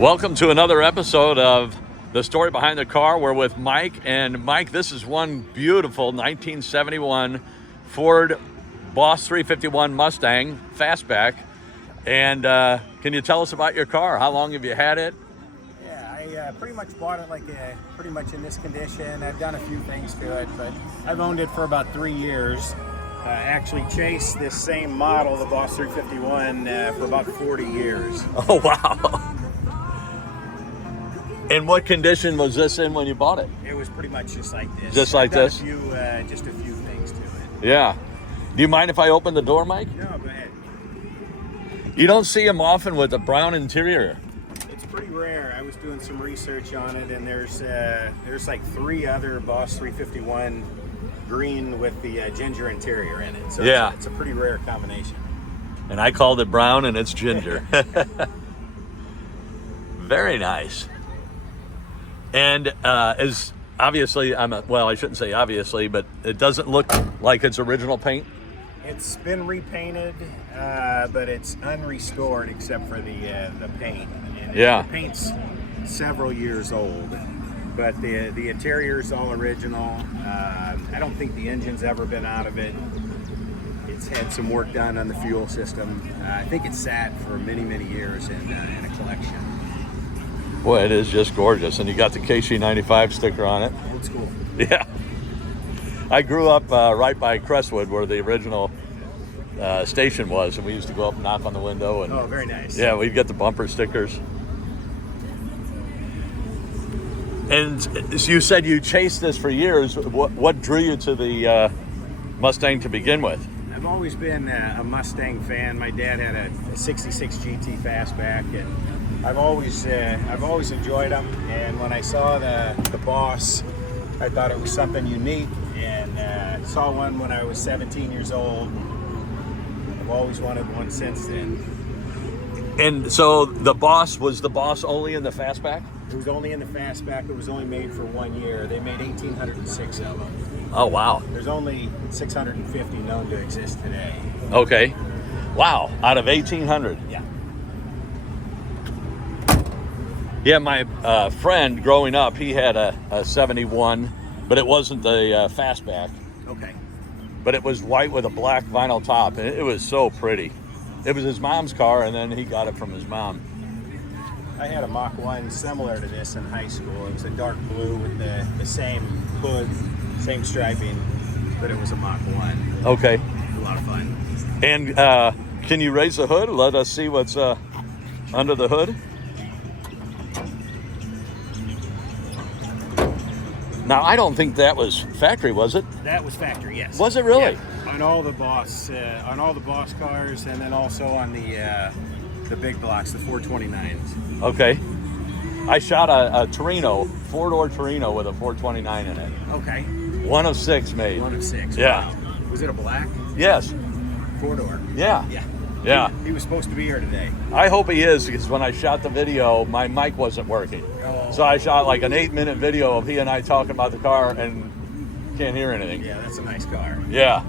Welcome to another episode of The Story Behind the Car. We're with Mike. And Mike, this is one beautiful 1971 Ford Boss 351 Mustang Fastback. And can you tell us about your car? How long have you had it? Yeah, I pretty much bought it pretty much in this condition. I've done a few things to it, but I've owned it for about 3 years. Actually chased this same model, the Boss 351, for about 40 years. Oh, wow. And what condition was this in when you bought it? It was pretty much just like this. Just like this? Just a few things to it. Yeah. Do you mind if I open the door, Mike? No, go ahead. You don't see them often with a brown interior. It's pretty rare. I was doing some research on it, and there's like 3 other Boss 351 green with the ginger interior in it. So yeah, it's a pretty rare combination. And I called it brown, and it's ginger. Very nice. And as obviously, I shouldn't say obviously, but it doesn't look like it's original paint. It's been repainted, but it's unrestored except for the paint. And yeah. The paint's several years old, but the interior's all original. I don't think the engine's ever been out of it. It's had some work done on the fuel system. I think it's sat for many, many years in a collection. Boy, it is just gorgeous. And you got the KC95 sticker on it. Old school. Yeah. I grew up right by Crestwood where the original station was, and we used to go up and knock on the window. And oh, very nice. Yeah, we'd get the bumper stickers. And so you said you chased this for years. What drew you to the Mustang to begin with? I've always been a Mustang fan. My dad had a 66 GT Fastback, and I've always enjoyed them. And when I saw the Boss, I thought it was something unique, and saw one when I was 17 years old. I've always wanted one since then. And so was the Boss only in the Fastback? It was only in the Fastback. It was only made for 1 year. They made 1,806 of them. Oh, wow. There's only 650 known to exist today. Okay. Wow. Out of 1,800. Yeah. Yeah, my friend growing up, he had a 71, but it wasn't the Fastback. Okay. But it was white with a black vinyl top, and it was so pretty. It was his mom's car, and then he got it from his mom. I had a Mach 1 similar to this in high school. It was a dark blue with the same hood, same striping, but it was a Mach 1. Okay. A lot of fun. And can you raise the hood? Let us see what's under the hood. Now, I don't think that was factory, was it? That was factory, yes. Was it really? Yeah. On all the Boss cars, and then also on the big blocks, the 429s. Okay. I shot a Torino, 4-door Torino with a 429 in it. Okay. 1 of 6 made. 1 of 6. Yeah. Wow. Was it a black? Yes. 4-door. Yeah. Yeah. Yeah. He was supposed to be here today. I hope he is, because when I shot the video, my mic wasn't working. Oh. So I shot like an 8-minute video of he and I talking about the car and can't hear anything. Yeah, that's a nice car. Yeah.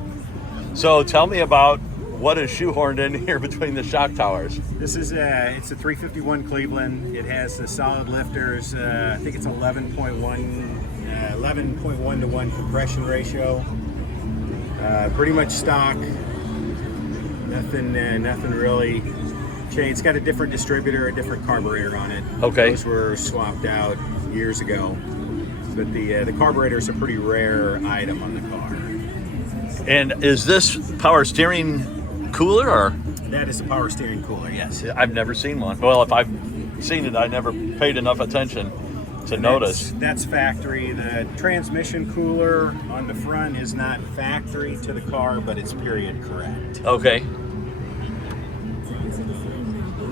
So tell me about what is shoehorned in here between the shock towers. This is it's a 351 Cleveland. It has the solid lifters. I think it's 11.1 to 1 compression ratio. Pretty much stock. Nothing really changed. It's got a different distributor, a different carburetor on it. Okay. Those were swapped out years ago. But the carburetor is a pretty rare item on the car. And is this power steering cooler or? That is a power steering cooler, yes. I've never seen one. Well, if I've seen it, I never paid enough attention to notice. That's factory. The transmission cooler on the front is not factory to the car, but it's period correct. Okay.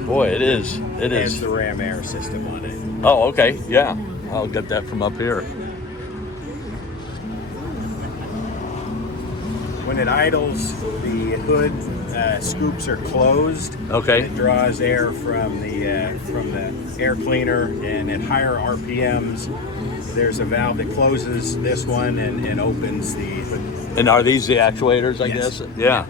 Boy, it is. It has the Ram Air system on it. Oh, okay. Yeah. I'll get that from up here. When it idles, the hood scoops are closed. Okay. It draws air from the air cleaner, and at higher RPMs, there's a valve that closes this one and opens the hood. And are these the actuators, I Yes. guess? Yeah.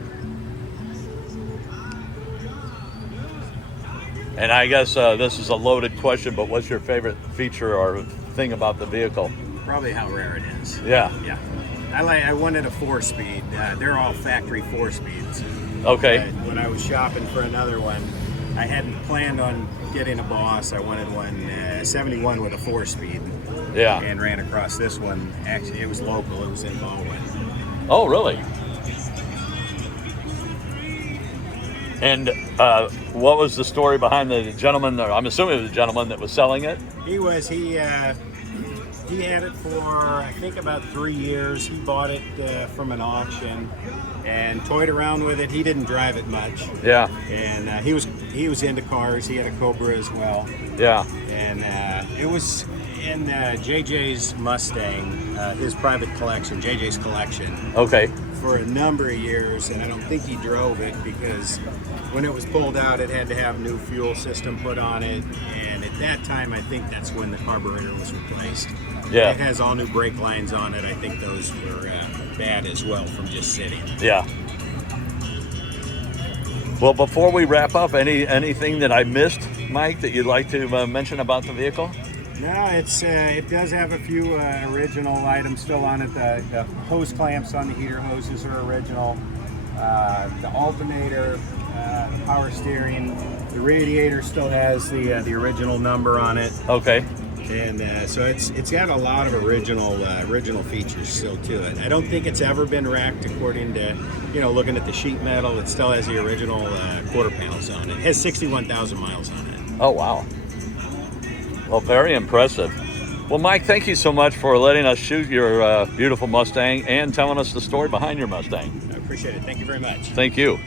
And I guess this is a loaded question, but what's your favorite feature or thing about the vehicle? Probably how rare it is. Yeah. Yeah. I wanted a 4-speed. They're all factory 4-speeds. Okay. When I was shopping for another one, I hadn't planned on getting a Boss. I wanted one 71 with a 4-speed. Yeah. And ran across this one. Actually, it was local. It was in Baldwin. Oh, really? And what was the story behind the gentleman? I'm assuming it was a gentleman that was selling it. He had it for, I think, about 3 years. He bought it from an auction and toyed around with it. He didn't drive it much. Yeah. And he was into cars. He had a Cobra as well. Yeah. And it was in JJ's Mustang, his private collection, JJ's collection, Okay. for a number of years. And I don't think he drove it because when it was pulled out, it had to have new fuel system put on it. And at that time, I think that's when the carburetor was replaced. Yeah. It has all new brake lines on it. I think those were bad as well from just sitting. Yeah. Well, before we wrap up, anything that I missed, Mike, that you'd like to mention about the vehicle? No, it does have a few original items still on it. The hose clamps on the heater hoses are original. The alternator, the power steering, the radiator still has the original number on it. Okay. And so it's got a lot of original features still to it. I don't think it's ever been wrecked according to, looking at the sheet metal. It still has the original quarter panels on it. It has 61,000 miles on it. Oh, wow. Well, very impressive. Well, Mike, thank you so much for letting us shoot your beautiful Mustang and telling us the story behind your Mustang. I appreciate it. Thank you very much. Thank you.